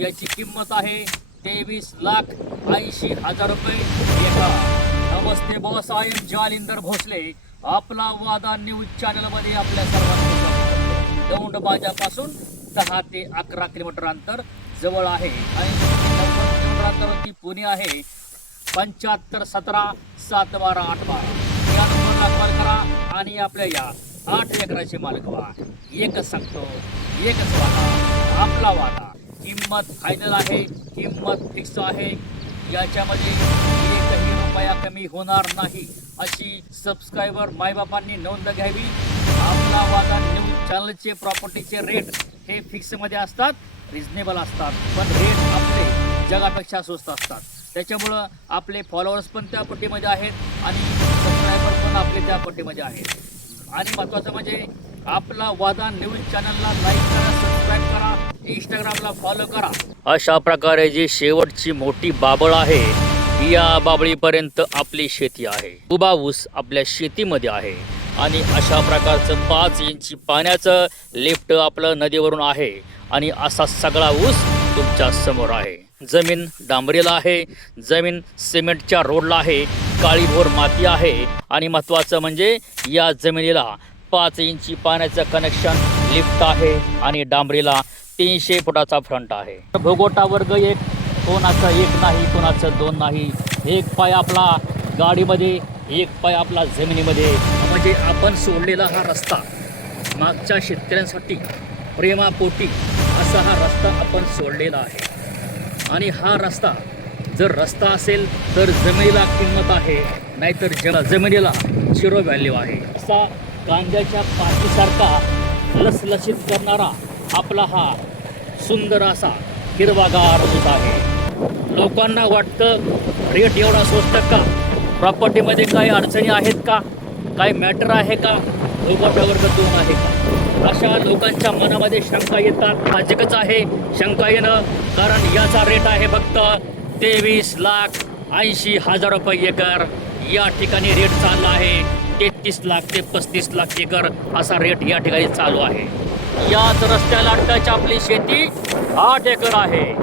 याची किंमत आहे 23,80,000 रुपये एकर. नमस्ते boss, I am Jalinder Bhosale. आपला वादा न्यूज चॅनल मध्ये आपल्या सर्वांचं दौंडबाजापासून 10 ते 11 किलोमीटर अंतर जवळ आहे आणि 90 किलोमीटर अंतरावरती पुणे आहे. 75 17 7 12 8 12 या नंबरला कॉल करा आणि आपल्या या 8 एकराचे मालक व्हा. एकच सांगतो, एकच वादा, आपला वादा. किंमत फायनल आहे, किंमत फिक्स आहे. याच्यामध्ये एकही रुपया कमी होणार नाही अशी सबस्क्रायबर मायबापांनी नोंद घ्यावी. आपला वादा न्यूज चॅनलचे प्रॉपर्टीचे रेट हे फिक्समध्ये असतात, रिजनेबल असतात, पण रेट आपले जगापेक्षा स्वस्त असतात. त्याच्यामुळं आपले फॉलोअर्स पण त्या पट्टीमध्ये आहेत आणि सबस्क्रायबर पण आपले त्या पट्टीमध्ये आहेत. आणि महत्त्वाचं म्हणजे आपला वादा न्यूज चॅनलला लाईक करा, सबस्क्राईब करा, इंस्टाग्रामला फॉलो करा. अशा प्रकारे जी शेवटची मोठी बाबळ आहे, या बाबळीपर्यंत आपली शेती आहे. उभा ऊस आपल्या शेतीमध्ये आहे आणि अशा प्रकारचं 5 इंची पाण्याचं लिफ्ट आपलं नदीवरून आहे आणि असा सगळा ऊस तुमच्या समोर आहे. जमीन डांबरीला आहे, जमीन सिमेंटच्या रोडला आहे, काळीभोर माती आहे आणि महत्त्वाचं म्हणजे या जमिनीला 5 इंची पाण्याचं कनेक्शन, लिफ्ट आहे आणि डांबरीला 300 फुटाचा फ्रंट आहे. भोगोटा वर्ग 1, कोणाचं 1 नाही, कोणाचं 2 नाही. एक पाय आपला गाडीमध्ये, एक पाय आपला जमिनीमध्ये. म्हणजे आपण सोडलेला हा रस्ता मागच्या शेतकऱ्यांसाठी प्रेमापोटी असा हा रस्ता आपण सोडलेला आहे. आणि हा रस्ता जर रस्ता असेल तर जमिनीला किंमत आहे, नाहीतर जमिनीला झिरो व्हॅल्यू आहे. असा कांद्याच्या पातीसारखा लसलशीत करणारा आपला हा सुंदर असा हिरवागार ऊस आहे. लोकांना वाटतं रेट एवढा स्वस्त का? प्रॉपर्टीमध्ये काही अडचणी आहेत का? काही मॅटर आहे का? भोगोटा वर्ग 2 आहे का? अशा लोकांच्या मनामध्ये शंका येतात. साहजिकच आहे शंका येणं, कारण याचा रेट आहे फक्त 23,80,000 रुपये एकर. या ठिकाणी रेट चालला आहे 33 लाख ते 35 लाख एकर असा रेट या ठिकाणी चालू आहे. याच रस्त्याला टच आपली शेती 8 एकर आहे.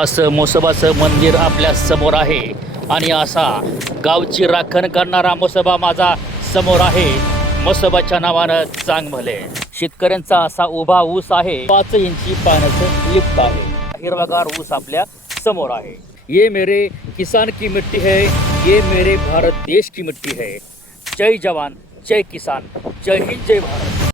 असं मोसोबाचं मंदिर आपल्या समोर आहे आणि असा गावची राखण करणारा मोसोबा माझा समोर आहे. मोसोबाच्या नावानं चांग भले. शेतकऱ्यांचा असा उभा ऊस आहे, 5 इंची पाण्याचं लिफ्ट आहे, हिरवागार ऊस आपल्या समोर आहे. ये मेरे किसान की मिट्टी है, ये मेरे भारत देश की मिट्टी है. जय जवान, जय किसान, जय हिंद, जय भारत.